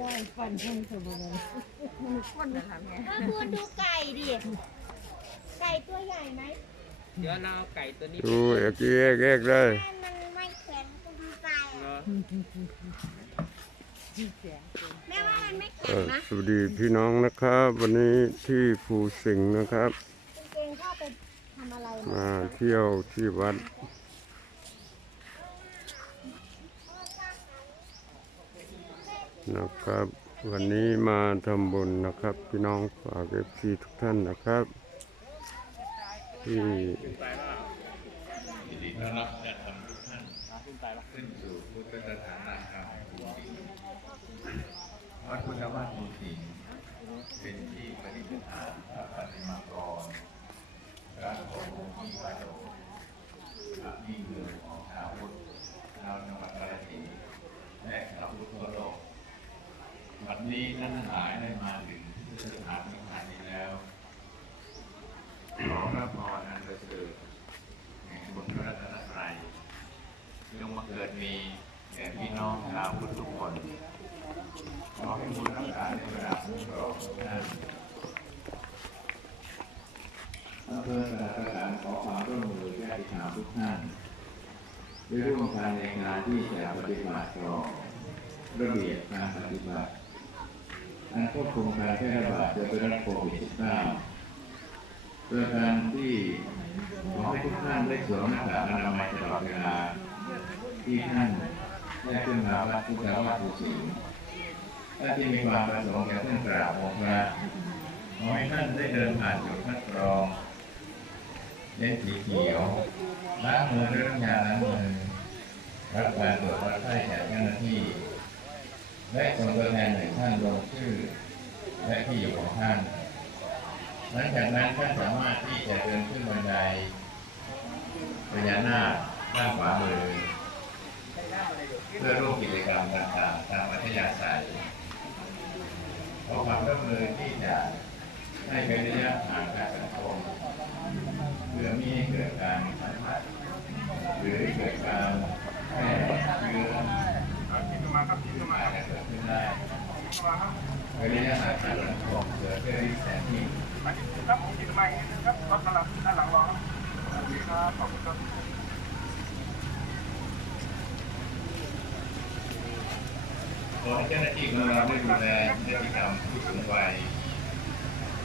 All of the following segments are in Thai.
ง่อยฟันขึ้นสมบูรณ์คนนะคะแม่ก็คุณดูไก่ดิ ไก่ตัวใหญ่ไหมเดี๋ยวเราเอาไก่ตัวนี้ดูเอกเอกเอกเลยแม่มันไม่แข็งคุณไก่เนาะแม่ว่ามันไม่เอแข็งอนะสวัสดีพี่น้องนะครับ วันนี้ที่ภูสิงห์นะครับคุณเกงเข้าไปทำอะไรมามาเที่ยวที่วัด นะครับ วันนี้มาทำบุญนะครับพี่น้องฝากเอฟซีทุกท่านนะครับ ที่ยินดีต้อนรับญาติธรรมทุกท่านขึ้นสู่พุทธสถานะครับวัดพุทธวาสภูสิงห์เป็นที่ปฏิบัติธรรมพระปฏิมากรพระของค์ที่วัดโดพระที่เมืองของชาวพุทธชาวจังหวัดกาฬสินธุ์และชาวพุทธทั่วโลกวันนี้ท่านทั้งหลายได้มาถึงพุทธสถานสถานนี้แล้ว ขอพระพรอันประเสริฐแห่งบุญพระรัตนตรัยจงมาเกิดมีแก่พี่น้องชาวพุทธทุกคน ขอให้บุญรักษาในเวลาคุ้มครองทุกท่านอำเภอสระกระสังขอความร่วม มือญาติธรรมทุกท่านได้ร่วมกันในงานที่จะปฏิบัติต่อระเบียบการปฏิบัติ อันควบคุมการแพร่ระบาดเชื้อไวรัสโควิด -19 โดยการที่ขอให้ทุกท่านได้สวมหน้ากากอนามัยตลอดเวลาที่ท่านได้ขึ้นมาวัดพุทธวาสภูสิงห์ถ้าที่มีความประสงค์จะขึ้นกราบองค์พระขอให้ท่านได้เดินผ่านจุดคัดกรอง เล่นสีเขียวล้างมือด้วยน้ำยาล้างมือรับการตรวจวัดไข้จากเจ้าหน้าที่ และส่งตัวแทนหนึ่งท่านลงชื่อ และที่อยู่ของท่าน หลังจากนั้นท่านสามารถที่จะเดินขึ้นบันไดพญานาคด้านขวามือเพื่อร่วมกิจกรรมต่างๆตามอัธยาศัยขอความร่วมมือที่จะให้เป็นระยะห่างทางสังคม เพื่อม่ให้เกิดการสัมผัสหรือเกิดการแพร่เชื้อมาและเกิดขึ้นได้ว้นระยะห่างทางสังคมเพื่อเพื่อที่แสนที่ครับผมกินมาอย่างนี้ครับรถกำลังด้านหลังรอครับสวัสดีครับขอบคุณครับขอให้เจ้าหน้าที่ของเราได้ดูแลพฤติกรรมผู้สูงวัย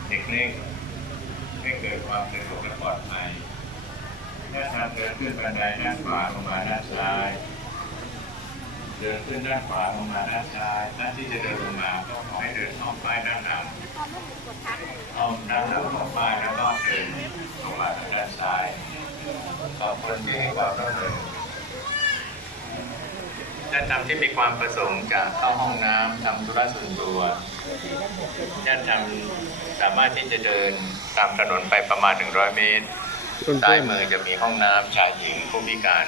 เด็กเล็ก ให้เกิดความสะดวกและปลอดภัยถ้าทางเดินขึ้นบันไดด้านขวาลงมาด้านซ้าย เดินขึ้นด้านขวาลงมาด้านซ้ายด้านที่จะเดินลงมาก็ขอให้เดินอ้อมป้ายด้านหลังอ้อมด้านหลังของป้ายแล้วก็เดินลงมาทางด้านซ้าย ขอบคุณที่ให้ความร่วมมือญาติธรรมที่มีความประสงค์จะเข้าห้องน้ำทำธุระส่วนตัว ญาติธรรมสามารถที่จะเดินตามถนนไปประมาณ 100 เมตรเพื่อนซ้ายมือจะมีห้องน้ำชายหญิงผู้พิการ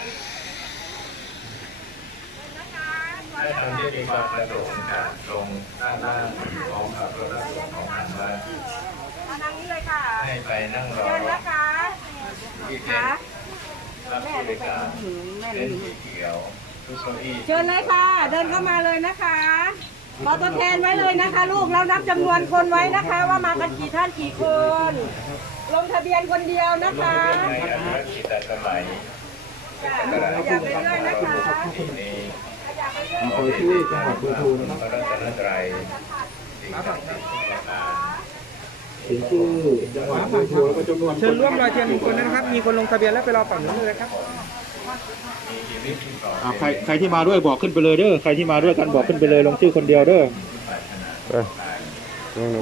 ญาติธรรมที่มีความประสงค์จะลงด้านล่างของขับรถรับส่งของทางบ้านมาทางนี้เลยค่ะให้ไปนั่งรอเชิญนะคะที่เต็นท์รับผู้บริการเต็นท์สีเขียวทุกเก้าอี้เชิญเลยค่ะ เดินเข้ามาเลยนะคะ ขอตัวแทนไว้เลยนะคะ ลูกแล้วนับจำนวนคนไว้นะคะ ว่ามากันกี่ท่านกี่คน ลงทะเบียนคนเดียวนะลงคะทะเบียนในอาชีพแต่สมัยจ้ะอย่าไปเรื่อยนะคะปีนี้อย่าไปเรื่อยอำเภอที่จังหวัดภูทูนะครับพระรัตนตรัยสิ่งศักดิ์สิทธิ์ทุกประการเชิญร่วมรอยเทียนหนึ่งคนนะครับ มีคนลงทะเบียนแล้วไปรอฝั่งนู้นเลยครับ มีชีวิตที่ต่ออ่าใครใครที่มาด้วยบอกขึ้นไปเลยเด้อใครที่มาด้วยกันบอกขึ้นไปเลยลงชื่อคนเดียวเด้อไป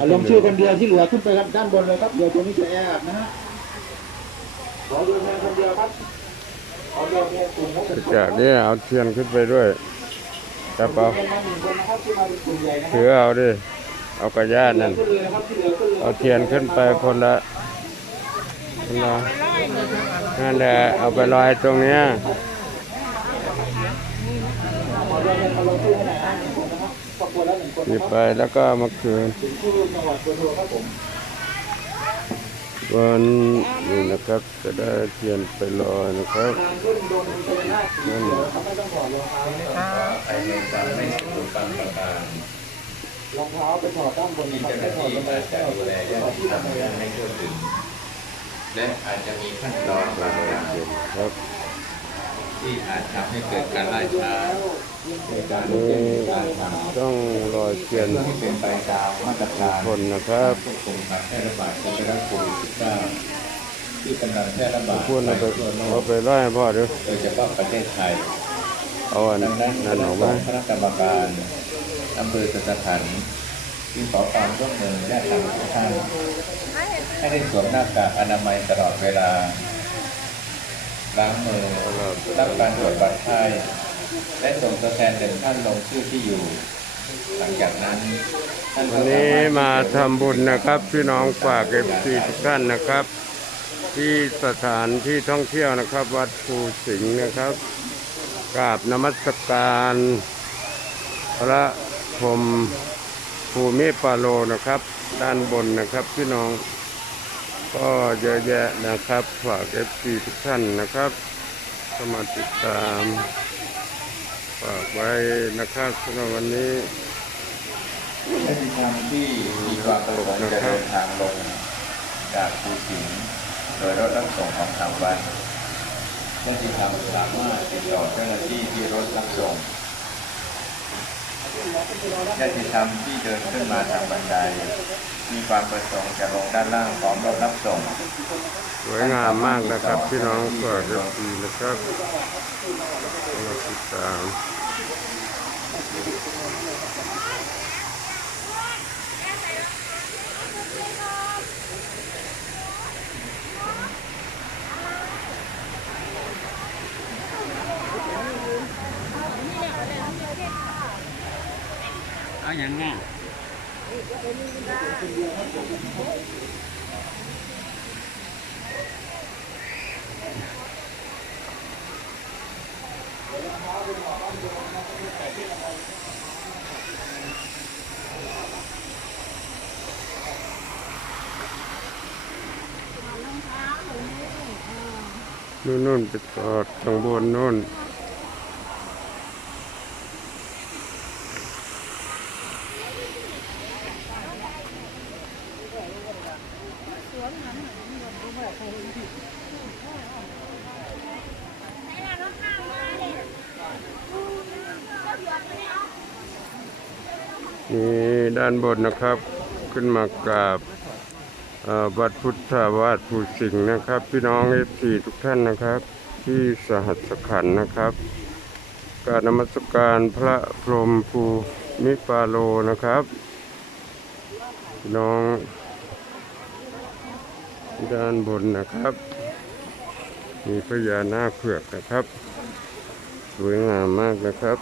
อ่าลงชื่อคนเดียวที่เหลือขึ้นไปครับด้านบนเลยครับเดี๋ยวตรงนี้จะแออัดนะฮะขอเดินทางคนเดียวครับขอเดินเนี่ยกลุ่มเขาจะจากนี้เอาเทียนขึ้นไปด้วยกระเป๋าเป็นมาหนึ่งคนนะครับที่มาเป็นกลุ่มใหญ่นะคถืรับอเอาดิ เอากระยาดนั่น ขึ้นเลยนะครับที่เหลือขึ้นเลย เอาเทียนขึ้นไปคนละ นั่นแหละเอาไปลอยตรงเนี้ยหยิบไปแล้วก็มาคืนวัดภูทูครับนนี้นะครับจะได้เทียนไปลอยนะครับทางขึ้นดงพญานาคสีเขียวครับไม่ต้องเท้านะครับขอให้ในการไประรองเท้าไปถอดด้านบนไม่น้าถอดที่ลงไปอาแก้วดูแลญาติธรรมยังไม่ทั่วถึง และอาจจะมีขั้นตอนบางอย่างครับที่อาจทำให้เกิดการล่าช้าในการดำนี่เนินการทำต้องรอยเทียนเพื่อให้เป็นไปตามมาตรการคนนะครับควบคุมการแพร่ระบาดของไวรัสโควิด -19 ที่กำลังแพร่ระบาดพูดไปเอาไปทั่วโลเอากไปไล่ให้พ่อดูโดยเฉพาะประเทศไทยเอาอันดังนั้นนั่นออกคมาณะคณะกรรมการอำเภอสัตขันธ์ที่ขอความร่วมมือญาติธรรมทุกท่าน ให้ได้สวมหน้ากากอนามัยตลอดเวลา ล้างมือรับการตรวจวัดไข้และส่งตัวแทนเดินท่านลงชื่อที่อยู่ หลังจากนั้นท่านวันนี้มาทำบุญนะครับพี่น้องฝากเอฟซีทุกท่านนะครับ ที่สถานที่ท่องเที่ยวนะครับ วัดภูสิงห์นะครับกราบนมัสการ พระพรมภูมิปาโลนะครับ ด้านบนนะครับพี่น้อง ก็เยอะแยะนะครับ ฝากเอฟซีทุกท่านนะครับเข้ามาติดตาม ฝากไว้นะครับสำหรับวันนี้และที่ทางที่มีความประสงค์จะเดินทางลงจากภูสิงห์โดยรถรับส่งของทางวัดและที่ทำสามารถติดต่อเจ้าหน้าที่ที่รถรับส่งญาติธรรมที่เดินขึ้นมาทางบันได มีความประสงค์จะลงด้านล่างของรถรับส่ง สวยงามมากนะครับพี่น้องฝากเอฟซีนะครับมาติดตามเอาอย่างง่าย นู่นนู่นไปจอดข้างบนนู่นด้านบนนะครับ ขึ้นมากราบวัดพุทธาวาสภูสิงห์นะครับ พี่น้องเอฟซีทุกท่านนะครับ ที่สหัสขันนะครับ การนมัสการพระพรหมภูมิปาโลนะครับ พี่น้องด้านบนนะครับ มีพญานาคเผือกนะครับ สวยงามมากนะครับ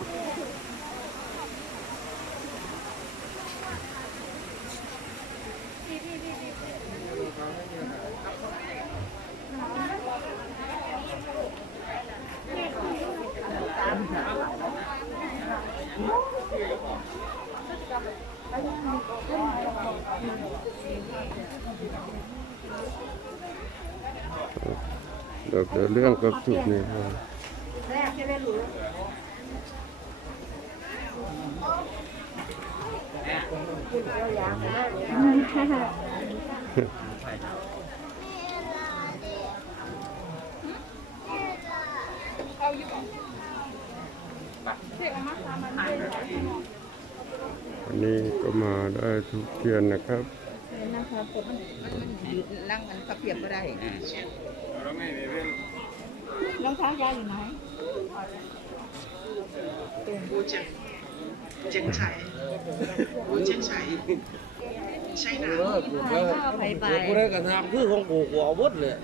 เดี๋ยวเรื่องกับสุกนี่ครับวันนี้ก็มาได้ทุกเทียนนะครับนั่งมันกระเพียบก็ได้ รองเท้ายาอยู่ไหนบูเจียงเจียงไฉบูเจียงไฉใช่นะข้าวไผ่ใบกูได้กระทำคือของกูกูเอาวุธเลย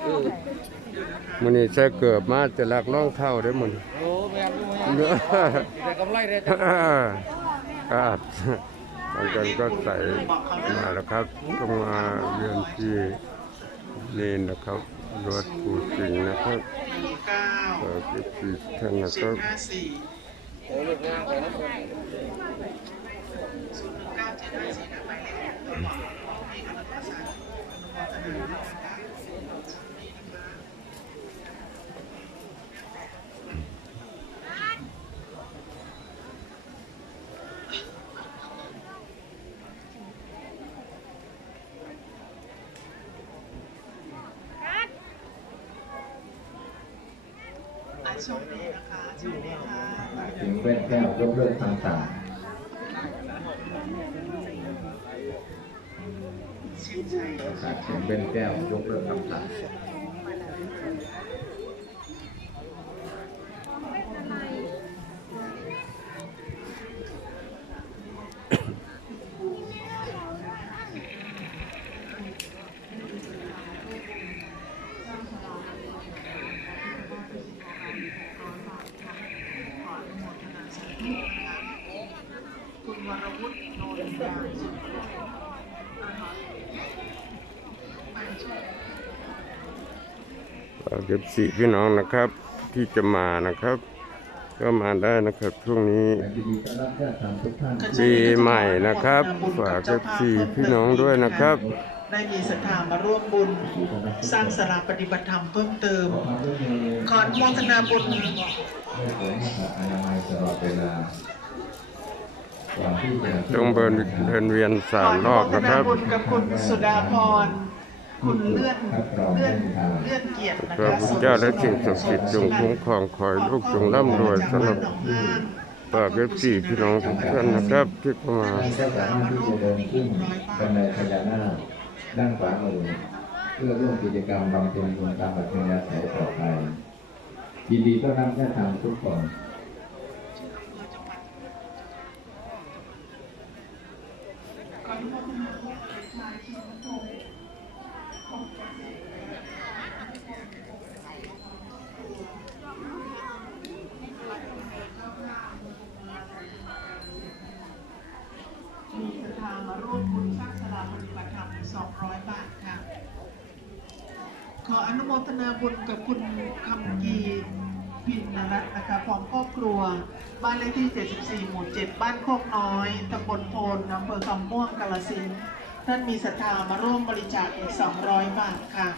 มันนี่ใช้เกิดมาจะลักล่องเท่าได้มันโอ้แม่รู้ไหมแต่กำไรได้จ้ะบางคนก็ใส่มาแล้วครับต้องมาเรียนที่นี่นะครับ รถปูสิงห์นะครับเก้าฝากเอฟซีท่านนะครับเกงานไปนะศูนย์เก้าเจ็ดห้าสี่นะหมายเลขห้กำลังประสานอนุโมทนานะคะ น โชคดีนะคะโชคดีค่ะถึงแว่นแก้วยกเลิกคำสั่งชื่นชัยสัตว์ถึงแว่นแก้วยกเลิกคำสั่งคุ โนนยางสุขฝากเอฟซีพี่น้องนะครับ ที่จะมานะครับ ก็มาได้นะครับช่วงนี้ยินดีต้อนรับญาติธรรมทุกท่านปีใหม่นะครับฝาก FC พี่น้องด้วยนะครับได้มีศรัทธามาร่วมบุญ สร้างสาราปฏิบัติธรรมเพิ่มเติมความร่วมมือขออนุโมทนาบุญ ตลอดเวลาก่อนที่จะต้องเบินเดินเวียนสามรอบนะครับ ขออนุโมทนาบุญกับคุณสุดาพร คุณเลื่อนเลื่อนเลื่อนเกียรตินะพระคะพุทธเจ้าและสิ่งศักดิ์สิทธิ์จงคุ้มครองคอยลูกจงร่ำรวยสำหรับฝากเอฟซีพี่น้องทุกท่านนะครับที่เข้ามาท่านก็สามารถที่จะเดินขึ้นบันไดพญานาคด้านขวามือเพื่อร่วมกิจกรรมบำเพ็ญบุญตามอัธยาศัยต่อไปยินดีต้อนรับญาติธรรมทุกคน มีศรัทธามาร่วมบุญสร้างศาลาปฏิบัติธรรม200 บาทค่ะ ขออนุโมทนาบุญกับคุณคำกี พินนรัตน์นะคะพร้อมครอบครัว บ้านเลขที่ 74 หมู่ 7 บ้านโคกน้อยตำบลโพนอำเภอคำม่วงกาฬสินท่านมีศรัทธามาร่วมบริจาคอีก 200 บาทค่ะ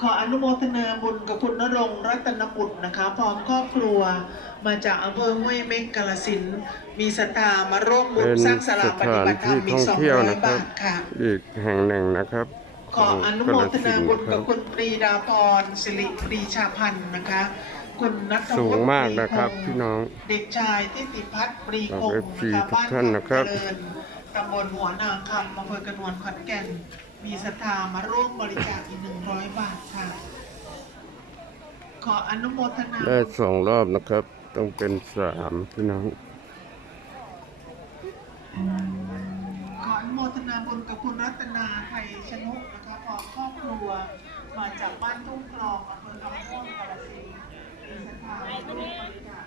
ขออนุโมทนาบุญกับคุณนรงรัตนบุตรนะคะ พร้อมครอบครัวมาจากอำเภอห้วยเม็กกาฬสิน มีศรัทธามาร่วมบุญสร้างสลาปฏิบัติธรรมอีก200บบาทค่ะ อีกแห่งหนึ่งนะครับ ขออนุโมทนาบุญกับคุณปรีดาพรสิริปรีชาพันธ์นะคะ คุณนัทสูวุงฒิมากนะครับปรีพงษ์พี่น้องเด็กชายทิติพัฒน์ปรีคงขอบ FC นะคะทุกท่านนะครับเจริญตำบลหัวนางคำอำเภอกระนวนขอนแก่น มีศรัทธามาร่วมบริจาคอีกหนึ่งร้อยบาทค่ะ ขออนุโมทนาได้สองรอบนะครับ ต้องเป็นสามพี่น้องขออนุโม ทนาบุญกับคุณรัตนาไทยชนุกนะคะพร้อมครอบครัวมาจากบ้านทุ่งคลองอำเภอคำม่วงกาฬสินธุ์มีศรัทธามาร่วมบริจาค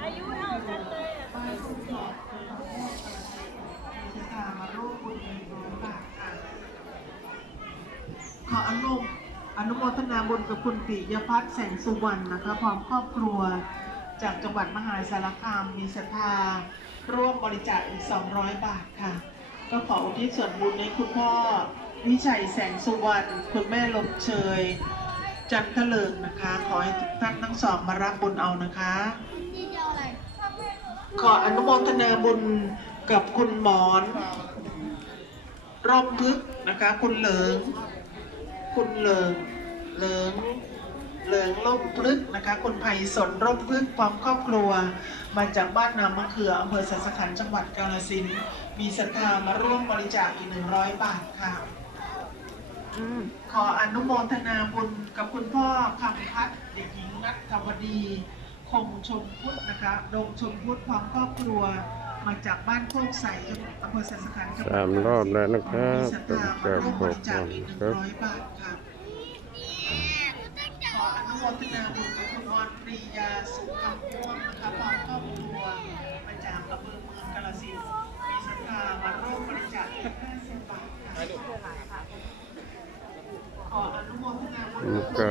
อายุเท่ากันเลยอะบ้านทุ่งคลองอำเภอคำม่วงกาฬสินธุ์มีศรัทธามาร่วมบุญหนึ่งร้อยบาทค่ะขออนุ อนุโมทนาบุญกับคุณปิยพัฒน์แสงสุวรรณนะคะพร้อมครอบครัวจากจังหวัดมหาสารคามมีศรัทธาร่วมบริจาคอีก 200 บาทค่ะ ก็ขออุทิศส่วนบุญให้คุณพ่อวิชัยแสงสุวรรณคุณแม่ลมเชย จันทะเลิงนะคะ ขอให้ทุกท่านทั้งสองมารับบุญเอานะคะ ขออนุโมทนาบุญกับคุณหมอน ร่มพึกนะคะ คุณเหลิง คุณเหลิงเหลิงเหลิงร่มพลึกษ์นะคะ คุณไพศลร่มพลึกษ์พร้อมครอบครัว มาจากบ้านนามะเขืออำเภอสัสขันธ์จังหวัดกาฬสินธุ์มีศรัทธามาร่วมบริจาคอีกหนึ่งร้อยบาทค่ะขออนุโมทนาบุญกับคุณพ่อคำพัฒน์เด็กหญิงนัทวดี คงชมพุทธนะคะดงชมพุทธพร้อมครอบครัว มาจากบ้านโคกใสอำเภอสัสขันธ์จังหวัดสามรอบแล้วนะครับมีศรัทธามาร่วมบริจาคอีกหนึ่งร้อยบาทค่ะขออนุโมทนาบุญกับคุณออนปรียาสุขคำม่วงนะคะพร้อมครอบครัวมาจากอำเภอเมืองกาฬสินธุ์มีศรัทธามาร่วมบริจาคอีก50บาทค่ะขออนุโมทนาบุญผมก็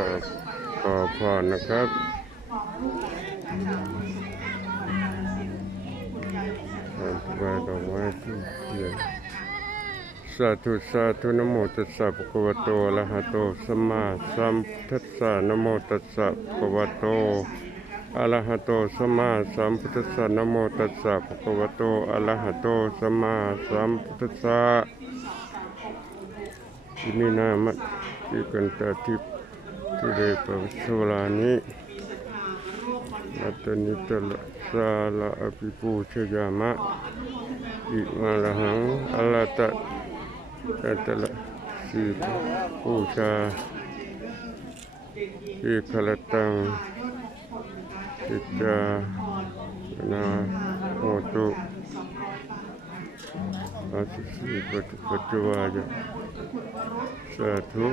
ขอพรนะครับ ของลูกหลานนะคะจากคุณสุขเอกจังหวัดกาฬสินธุ์คุณยาย มีศรัทธาถวาดอกไม้ทูบเทียนสาธุสาธุนโมตัสสะภะคะวะโตอะระหะโตสัมมาสัมพุทธัสสะนโมตัสสะภะคะวะโตอะระหะโตสัมมาสัมพุทธัสสะนโมตัสสะภะคะวะโตอะระหะโตสัมมาสัมพุทธัสสะอิมินามะติกันตาทิทุเรปะสวลานิอัตตนิตละ สาละอภิปูชยามะ อิมาละหังอะละตะตะตะละสีปูชาอิคลตังจิตานาโหตุอาสิสิปัจจุปัจจุวายะสาธุ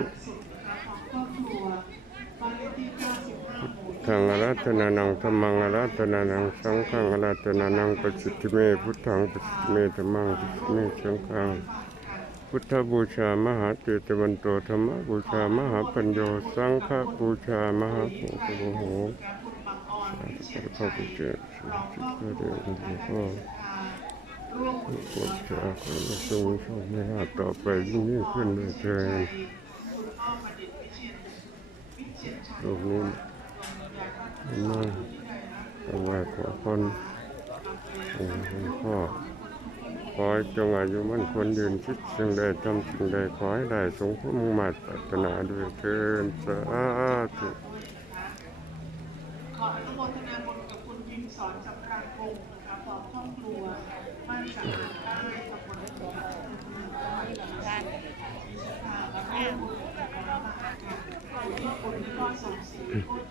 ทางอรัตนานังธรรมังอรัตนานังสังฆังอรัตนานังปสิทธิเมพุทธังปสิทธิเมธรรมังปสิทธิเมสังฆังพุทธบูชามหาเจตวันโตธรรมบูชามหาปัญโยสังฆบูชามหาโภโหข้าพเจ้าสิทธิเดชหลวงพ่อโปรดจะขอทรงโชคให้ลาภต่อไปยิ่งยิ่งขึ้นด้วยเถิดโลกนี้ มาเอาไว้ขอคนองค์หลวงพ่อขอจงอายุมั่นคนยืนคิดสิ่งใดทำสิ่งใดขอให้ได้สงฆ์มุ่งมาตรปรารถนาด้วยเถิดสาธุขออนุโมทนาบุญกับคุณพิมพ์สอนสำราญพงศ์นะคะพร้อมครอบครัวบ้านสังหารใต้ตำบลสวนคุณพ่อสมศรีโคตรชานะคะแล้วก็รับบุญของพร